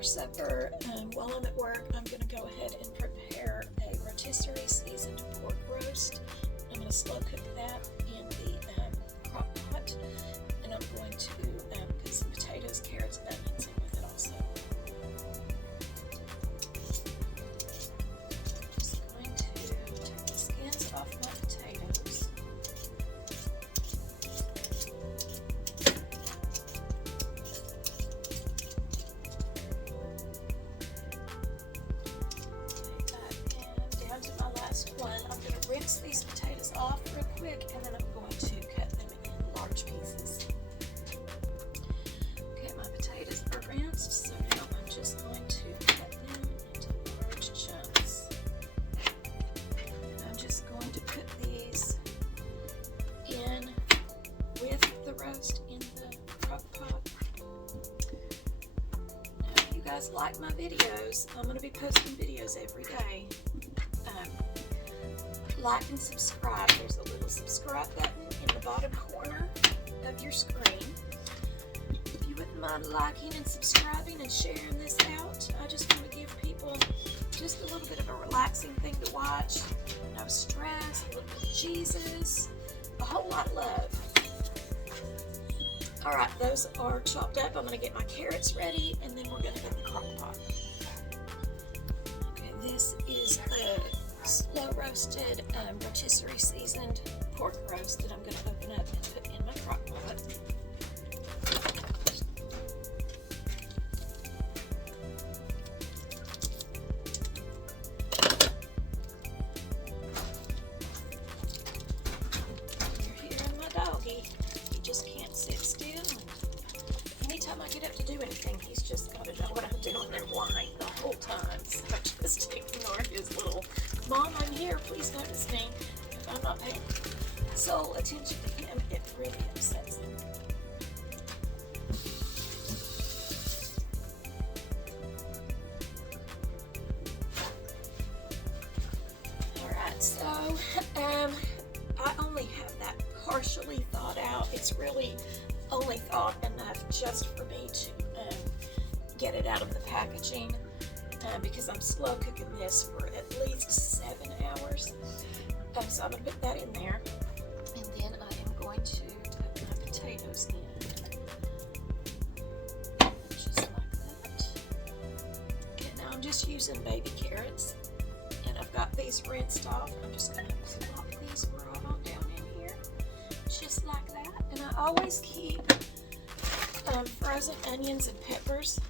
for supper, while I'm at work, I'm going to go ahead and prepare a rotisserie seasoned pork roast. I'm going to slow cook that in the crock pot, and I'm going to put some potatoes, carrots, and onions in with it also. I'm just going to take the skins off my potatoes. One, I'm going to rinse these potatoes off real quick, and then I'm going to cut them in large pieces. Okay, my potatoes are rinsed, so now I'm just going to cut them into large chunks. And I'm just going to put these in with the roast in the crock pot. Now, if you guys like my videos, I'm going to be posting videos every day. Like and subscribe. There's a little subscribe button in the bottom corner of your screen. If you wouldn't mind liking and subscribing and sharing this out, I just want to give people just a little bit of a relaxing thing to watch. No stress, a little bit of Jesus, a whole lot of love. Alright, those are chopped up. I'm going to get my carrots ready, and then we're going to go to the crock pot. Okay, this is a slow roasted rotisserie seasoned pork roast that I'm going to open up and put in my crock pot. You're hearing my doggy. He just can't sit still, and anytime I get up to do anything, he's just got to know what I'm doing and whine the whole time. So I just ignore his little "Mom, I'm here, please notice me." If I'm not paying sole attention to him, it really upsets him. Alright, so I only have that partially thawed out. It's really only thawed enough just for me to get it out of the packaging. Because I'm slow cooking this for at least 7 hours. So I'm going to put that in there. And then I am going to put my potatoes in. Just like that. Okay, now I'm just using baby carrots. And I've got these rinsed off. I'm just going to plop these right on down in here. Just like that. And I always keep frozen onions and peppers.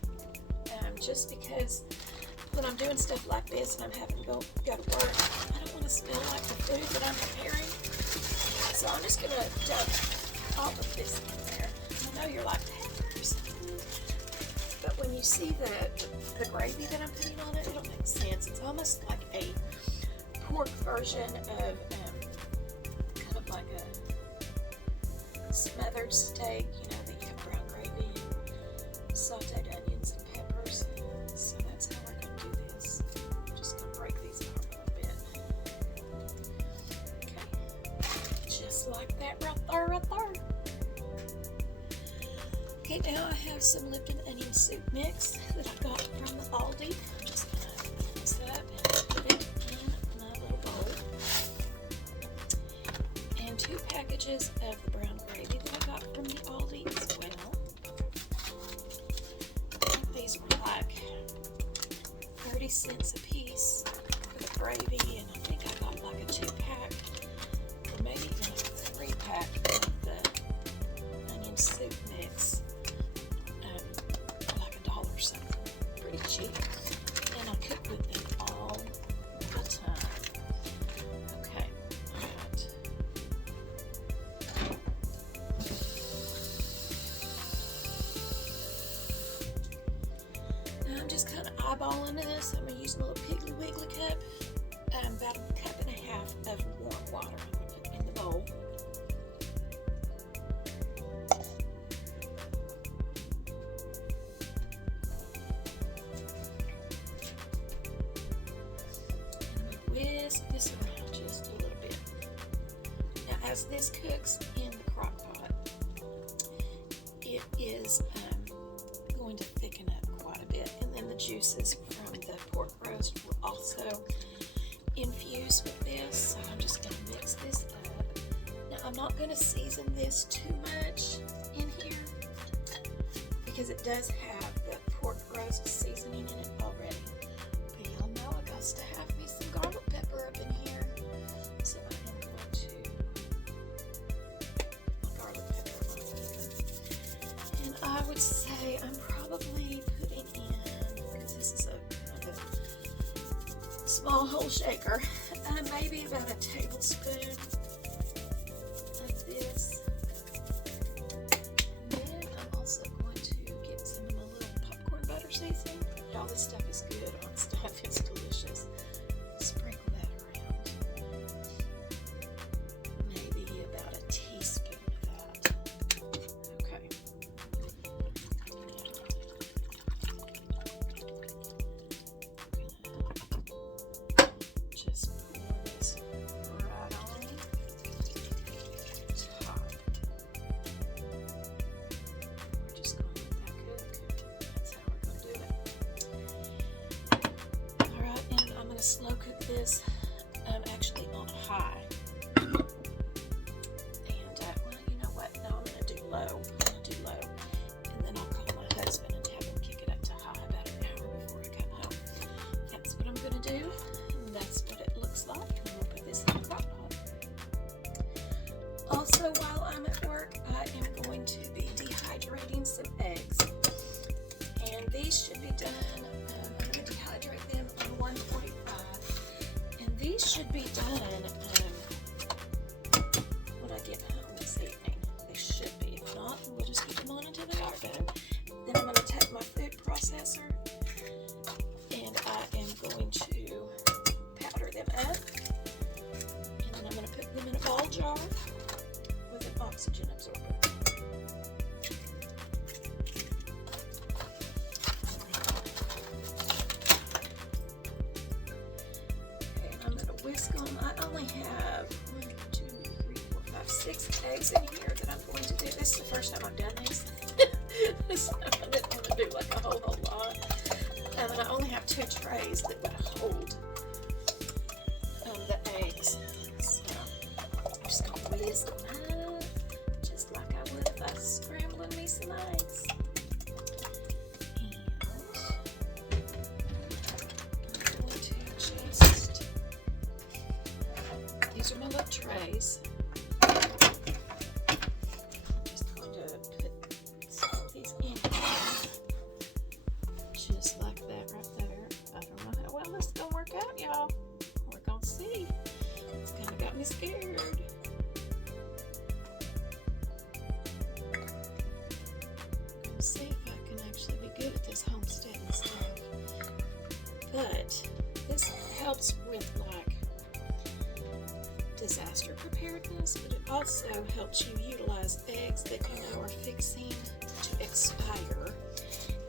Just because when I'm doing stuff like this and I'm having to go to work, I don't want to smell like the food that I'm preparing. So I'm just going to dump all of this in there. I know you're like, peppers. But when you see the gravy that I'm putting on it, it'll make sense. It's almost like a pork version of kind of like a smothered steak, you know, that you have brown gravy and sauteed onions and peppers. So that's how we're going to do this. I'm just going to break these apart a little bit. Okay, just like that right there, right there. Okay, now I have some Lipton onion soup mix that I got from the Aldi. I'm just going to open this up and put it in my little bowl. And 2 packages of the brown gravy that I got from the Aldi as well. These were like 30 cents a piece for the gravy, and I think I got like a 2-pack or maybe even a 3-pack of the onion soup mix for like $1 something. Pretty cheap. And I cook with them all the time. Okay, alright. I'm just kind of eyeballing this. I'm going to use a little Piggly Wiggly cup, about 1.5 cups of warm water. I'm going to put in the bowl. Whisk this around just a little bit. Now, as this cooks in the crock pot, it is going to thicken up quite a bit. And then juices from the pork roast will also infuse with this. So I'm just going to mix this up. Now I'm not going to season this too much in here because it does have the pork roast seasoning in it already. But y'all know I got to have me some garlic pepper up in here. So I am going to garlic pepper on here. And I would say I'm probably putting in, because this is a kind of small whole shaker, maybe about a tablespoon of this. And then I'm also going to get some of my little popcorn butter seasoning. All this stuff is good on stuff. It's delicious. Sprinkle that around. Maybe about a teaspoon of that. Okay. Just pour this right on top. We're just going to let that cook. That's how we're going to do it. Alright, and I'm going to slow cook this actually on high. And well, you know what? No, I'm going to do low. I'm going to do low. And then I'll call my husband and have him kick it up to high about an hour before I come home. That's what I'm going to do. And that's what it looks like. And we'll put this in the crock pot. Also, while I'm at work, I am going to be dehydrating some eggs. And these should be done, I'm going to dehydrate them on 145. And these should be done when I get home this evening. They should be. If not, we'll just keep them on until they are done. Then I'm going to take my food processor and I am going to powder them up. And then I'm going to put them in a ball jar with an oxygen absorber. Okay, and I'm going to whisk them. I only have 1, 2, 3, 4, 5, 6 eggs in here that I'm going to do. This is the first time I've done these. So I didn't want to do like a whole lot. And I only have 2 trays that would hold the eggs. So I'm just going to whisk them up just like I would if I was scrambling me some eggs. And I'm going to just, these are my little trays. I'm just going to put some of these in here. Just like that right there. I don't know how well this is going to work out, y'all. We're going to see. It's kind of got me scared. I'm going to see if I can actually be good at this homesteading stuff. But this helps with like disaster preparedness, but it also helps you utilize eggs that you know are fixing to expire.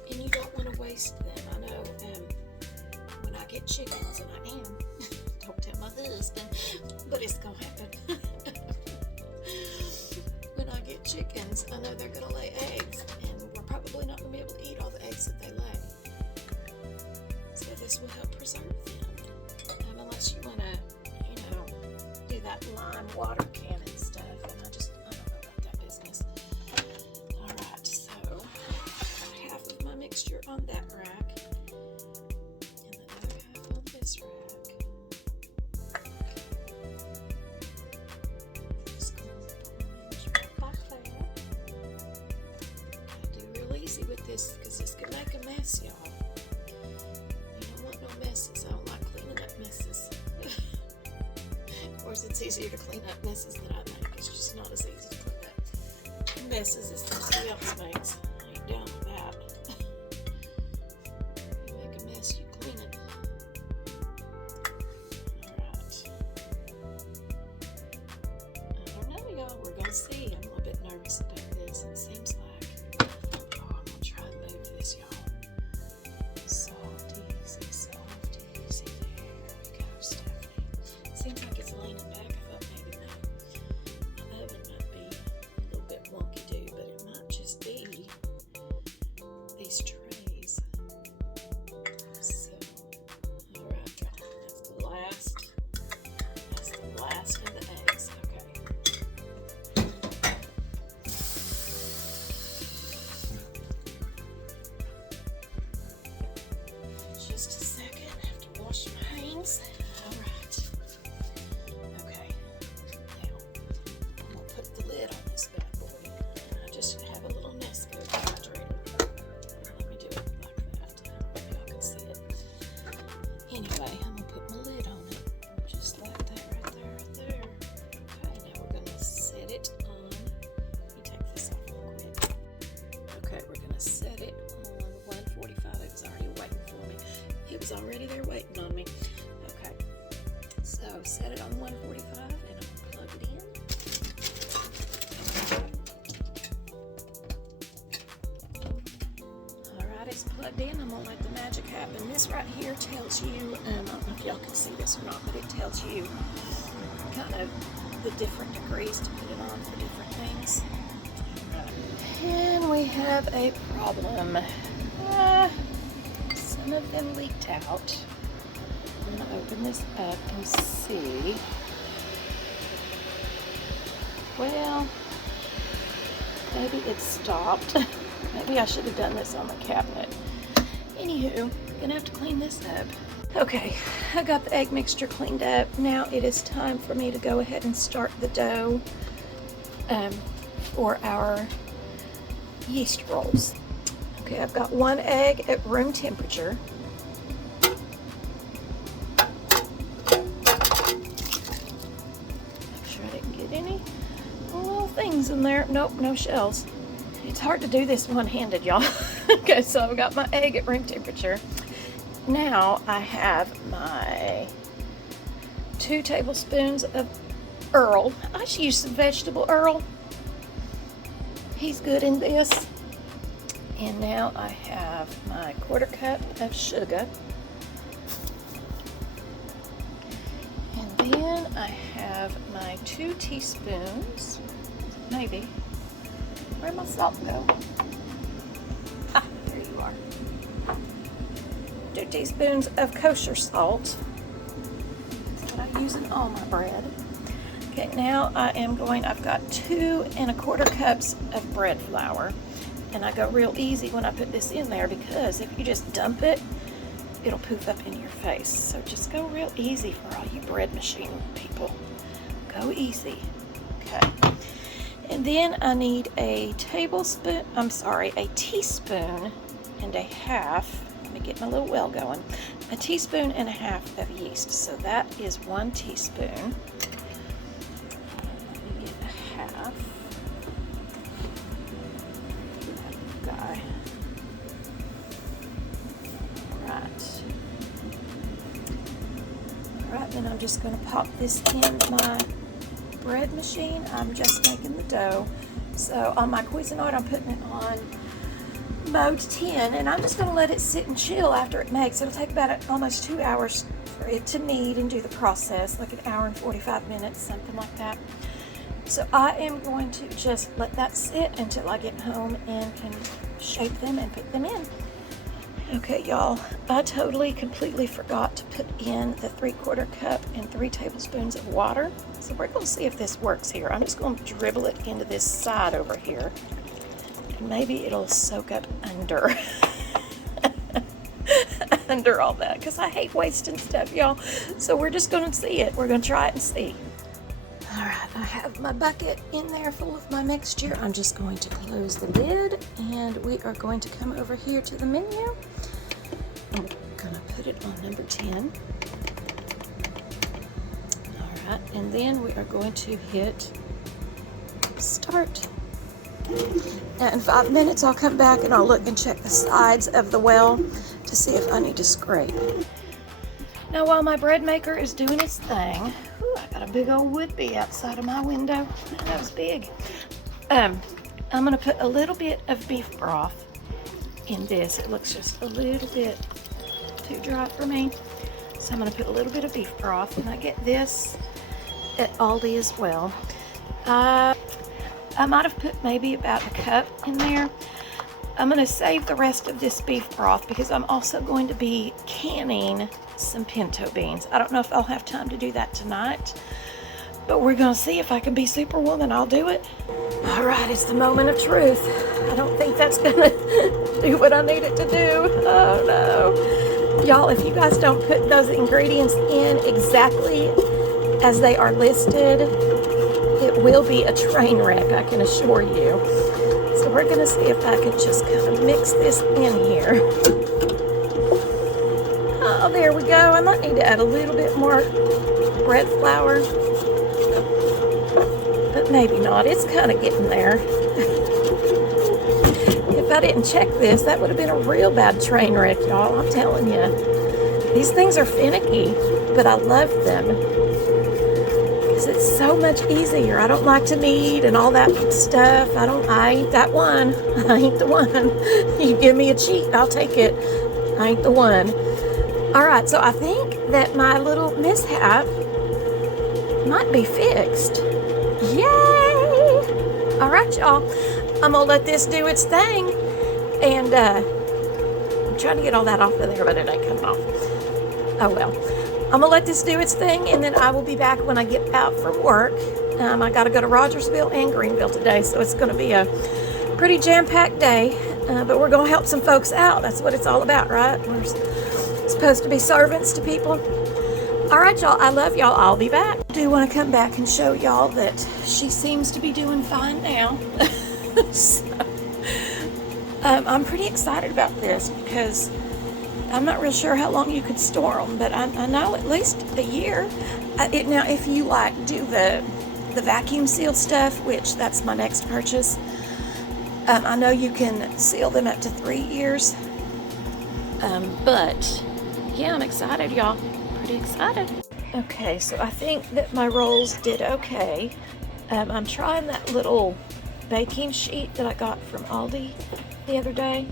And you don't want to waste them. I know when I get chickens, and I am, don't tell my husband, but it's going to happen. When I get chickens, I know they're going to lay eggs, and we're probably not going to be able to eat all the eggs that they lay. So this will help preserve them. Unless you want to, do that lime water cannon stuff, and I don't know about that business. Alright, so half of my mixture on that rack, and the other half on this rack. Just going to pour in like that. I do real easy with this because this can make a mess, y'all. You don't want no messes. I don't like cleaning up messes. Of course, it's easier to clean up messes than I make. It's just not as easy to clean up messes as somebody else makes. I ain't down with that. You make a mess, you clean it. Alright. I don't know, y'all. We're going to see. I'm a little bit nervous about this. It seems like, I'm going to try and move this, y'all. Soft, easy. There we go, Stephanie. Seems like it's leaning back. I thought maybe my oven might be a little bit wonky too, but it might just be things. All right. Okay. Now, I'm going to put the lid on this bad boy. I just have a little Nesco dehydrator. Let me do it like that. I don't know if y'all can see it. Anyway, I'm going to put my lid on it. Just like that, right there, right there. Okay, now we're going to set it on. Let me take this off real quick. Okay, we're going to set it on 145. It was already waiting for me. It was already there waiting on me. Okay, so set it on 145 and I'm going to plug it in. Alright, it's plugged in. I'm going to let the magic happen. This right here tells you, I don't know if y'all can see this or not, but it tells you kind of the different degrees to put it on for different things. And we have a problem. Some of them leaked out. I'm going to open this up and see. Well, maybe it stopped. Maybe I should have done this on the cabinet. Anywho, I'm going to have to clean this up. Okay, I got the egg mixture cleaned up. Now it is time for me to go ahead and start the dough for our yeast rolls. Okay, I've got 1 egg at room temperature. Make sure I didn't get any little things in there. Nope, no shells. It's hard to do this one-handed, y'all. Okay, so I've got my egg at room temperature. Now I have my 2 tablespoons of Earl. I should use some vegetable Earl. He's good in this. And now I have my 1/4 cup of sugar. And then I have my 2 teaspoons, maybe. Where'd my salt go? Ah, there you are. 2 teaspoons of kosher salt. That's what I use in all my bread. Okay, now I've got 2 1/4 cups of bread flour. And I go real easy when I put this in there because if you just dump it, it'll poof up in your face. So just go real easy for all you bread machine people. Go easy. Okay. And then I need a teaspoon and a half. Let me get my little well going. A teaspoon and a half of yeast. So that is 1 teaspoon. Let me get a half. Guy. Alright, then I'm just going to pop this in my bread machine. I'm just making the dough. So on my Cuisinart, I'm putting it on mode 10, and I'm just going to let it sit and chill after it makes. It'll take about almost 2 hours for it to knead and do the process, like 1 hour and 45 minutes, something like that. So I am going to just let that sit until I get home and can shape them and put them in. Okay, y'all, I totally, completely forgot to put in the 3/4 cup and 3 tablespoons of water. So we're going to see if this works here. I'm just going to dribble it into this side over here. And maybe it'll soak up under, under all that, because I hate wasting stuff, y'all. So we're just going to see it. We're going to try it and see. All right, I have my bucket in there full of my mixture. I'm just going to close the lid, and we are going to come over here to the menu. I'm going to put it on number 10. All right, and then we are going to hit start. Now in 5 minutes, I'll come back and I'll look and check the sides of the well to see if I need to scrape. Now while my bread maker is doing its thing, I got a big old wood bee outside of my window. That was big. I'm going to put a little bit of beef broth in this. It looks just a little bit too dry for me. So I'm going to put a little bit of beef broth, and I get this at Aldi as well. I might have put maybe about a cup in there. I'm going to save the rest of this beef broth because I'm also going to be canning some pinto beans. I don't know if I'll have time to do that tonight, but we're going to see if I can be Superwoman. I'll do it. All right, it's the moment of truth. I don't think that's going to do what I need it to do. Oh, no. Y'all, if you guys don't put those ingredients in exactly as they are listed, it will be a train wreck, I can assure you. So we're gonna see if I can just kind of mix this in here. Oh, there we go. I might need to add a little bit more bread flour, but maybe not. It's kind of getting there. If I didn't check this, that would have been a real bad train wreck, y'all. I'm telling you. These things are finicky, but I love them because it's so much easier. I don't like to knead and all that stuff. I ain't that one. I ain't the one. You give me a cheat, I'll take it. I ain't the one. All right, so I think that my little mishap might be fixed. Yay! All right, y'all. I'm gonna let this do its thing. And I'm trying to get all that off of there, but it ain't coming off. Oh well. I'm gonna let this do its thing, and then I will be back when I get out from work. I gotta go to Rogersville and Greenville today, so it's gonna be a pretty jam-packed day. But we're gonna help some folks out. That's what it's all about, right? We're supposed to be servants to people. All right, y'all. I love y'all. I'll be back. I do want to come back and show y'all that she seems to be doing fine now. So, I'm pretty excited about this because I'm not real sure how long you could store them, but I know at least a year. Now, if you like do the vacuum seal stuff, which that's my next purchase, I know you can seal them up to 3 years. But yeah, I'm excited, y'all. Pretty excited. Okay, so I think that my rolls did okay. I'm trying that little baking sheet that I got from Aldi the other day.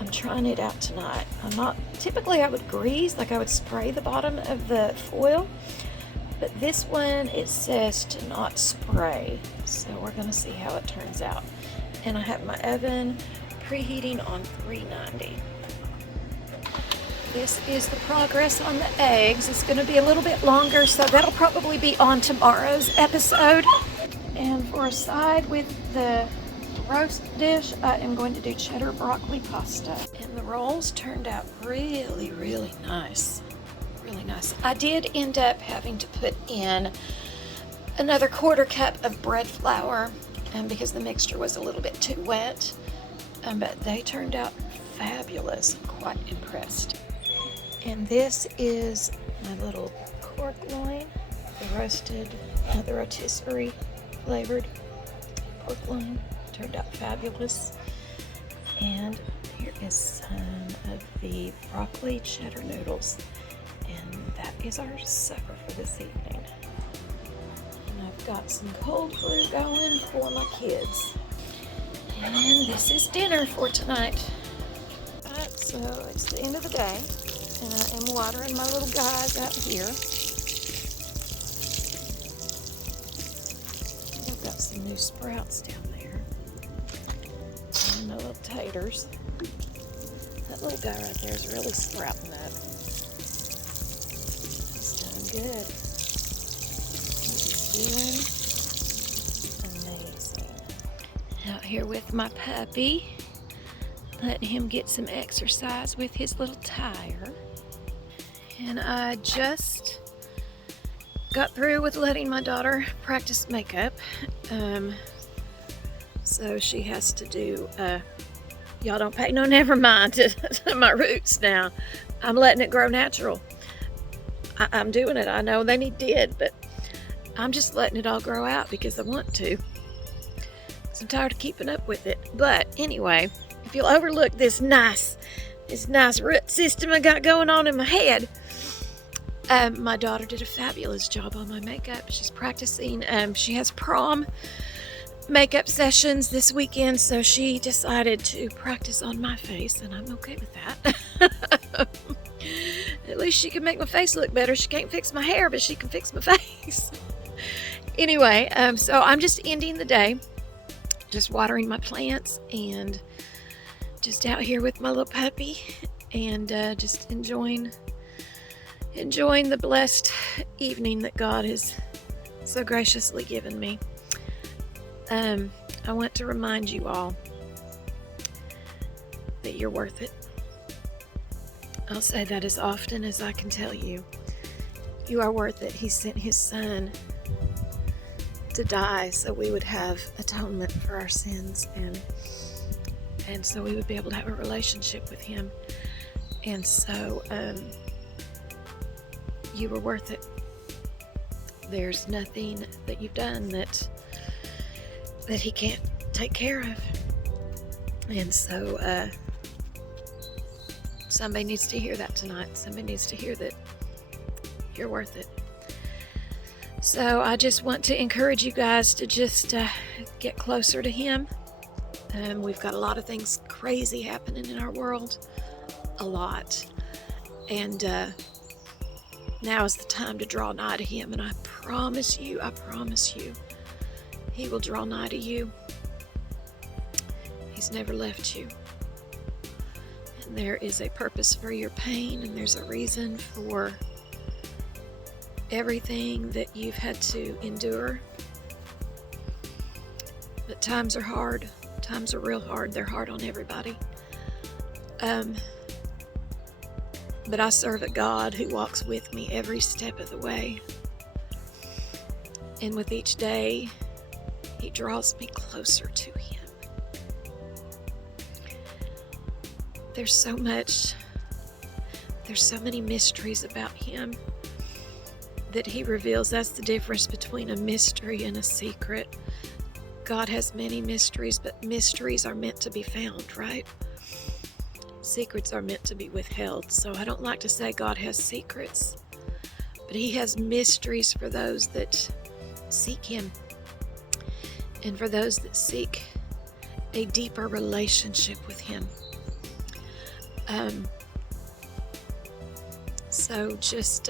I'm trying it out tonight. Typically I would grease, like I would spray the bottom of the foil, but this one, it says to not spray. So we're gonna see how it turns out. And I have my oven preheating on 390. This is the progress on the eggs. It's gonna be a little bit longer, so that'll probably be on tomorrow's episode. And for a side with the roast dish, I am going to do cheddar broccoli pasta. And the rolls turned out really, really nice. Really nice. I did end up having to put in another 1/4 cup of bread flour because the mixture was a little bit too wet. But they turned out fabulous. I'm quite impressed. And this is my little pork loin, the rotisserie flavored pork loin. Turned out fabulous. And here is some of the broccoli cheddar noodles. And that is our supper for this evening. And I've got some cold brew going for my kids. And this is dinner for tonight. Alright, so it's the end of the day. And I am watering my little guys out here. I've got some new sprouts down there. And my little taters. That little guy right there is really sprouting up. He's doing good. He's doing amazing. Out here with my puppy. Letting him get some exercise with his little tire. And I just got through with letting my daughter practice makeup. So she has to do, y'all don't pay no never mind to my roots now. I'm letting it grow natural. I'm doing it. I know they did, but I'm just letting it all grow out because I want to. 'Cause I'm tired of keeping up with it. But anyway, if you'll overlook this nice root system I got going on in my head, my daughter did a fabulous job on my makeup. She's practicing. She has prom makeup sessions this weekend, so she decided to practice on my face, and I'm okay with that. At least she can make my face look better. She can't fix my hair, but she can fix my face. Anyway, so I'm just ending the day, just watering my plants and just out here with my little puppy and just enjoying the blessed evening that God has so graciously given me. I want to remind you all that you're worth it. I'll say that as often as I can tell you. You are worth it. He sent his son to die so we would have atonement for our sins, and so we would be able to have a relationship with him. And so you were worth it. There's nothing that you've done that he can't take care of. And so somebody needs to hear that tonight. Somebody needs to hear that you're worth it. So I just want to encourage you guys to just get closer to him. We've got a lot of things crazy happening in our world. A lot. And now is the time to draw nigh to him. And I promise you, he will draw nigh to you. He's never left you. And there is a purpose for your pain, and there's a reason for everything that you've had to endure. But times are hard. Times are real hard. They're hard on everybody. But I serve a God who walks with me every step of the way. And with each day, he draws me closer to him. There's so many mysteries about him that he reveals. That's the difference between a mystery and a secret. God has many mysteries, but mysteries are meant to be found, right? Secrets are meant to be withheld. So I don't like to say God has secrets, but he has mysteries for those that seek him, and for those that seek a deeper relationship with him. So just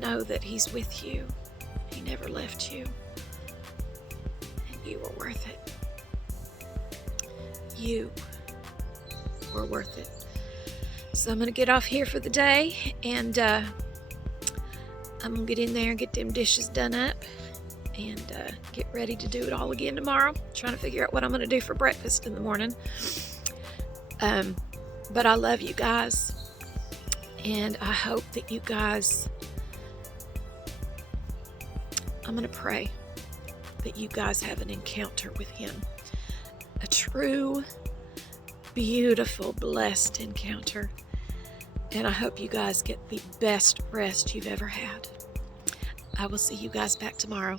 know that he's with you. He never left you, and you were worth it. You were worth it. So I'm gonna get off here for the day, and I'm gonna get in there and get them dishes done up, and get ready to do it all again tomorrow. Trying to figure out what I'm gonna do for breakfast in the morning. But I love you guys, and I hope that you guys, I'm gonna pray that you guys have an encounter with him, a true, beautiful, blessed encounter. And I hope you guys get the best rest you've ever had. I will see you guys back tomorrow.